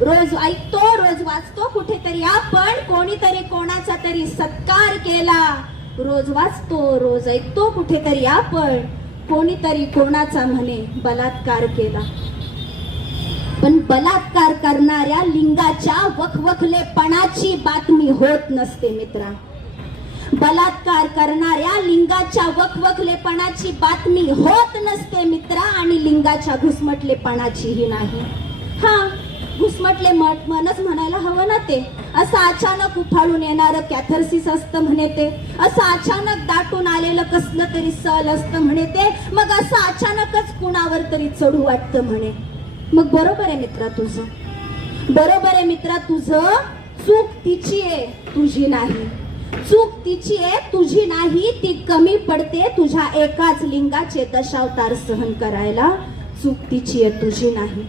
रोज ऐकतो, रोज वाचतो कुठेतरी आपण कोणीतरी कोणाचा तरी सत्कार केला. रोज वाचतो, रोज ऐकतो कुठेतरी आपण कोणीतरी कोणाचा म्हणे बलात्कार केला. पण बलात्कार करणाऱ्या लिंगाच्या वखवखलेपणाची बातमी होत नसते मित्रा. बलात्कार करणाऱ्या लिंगाच्या वखवखलेपणाची बातमी होत नसते मित्रा, आणि लिंगाच्या घुसमटलेपणाचीही नाही. हा, घुसमटले मनच म्हणायला हवं ना ते. असं अचानक उफाळून येणारं कॅथर्सिस असतं म्हणे ते. असं अचानक दाटून आलेलं कसलं तरी सल असतं म्हणे ते. मग असं अचानकच कुणावर तरी चढू वाटतं म्हणे. मग बरोबर आहे मित्रा तुझं, बरोबर आहे मित्रा तुझं. चूक तिची आहे, तुझी नाही. चूक तिची आहे, तुझी नाही. ती कमी पडते तुझ्या एकाच लिंगाचे दशावतार सहन करायला. चूक तिची आहे, तुझी नाही.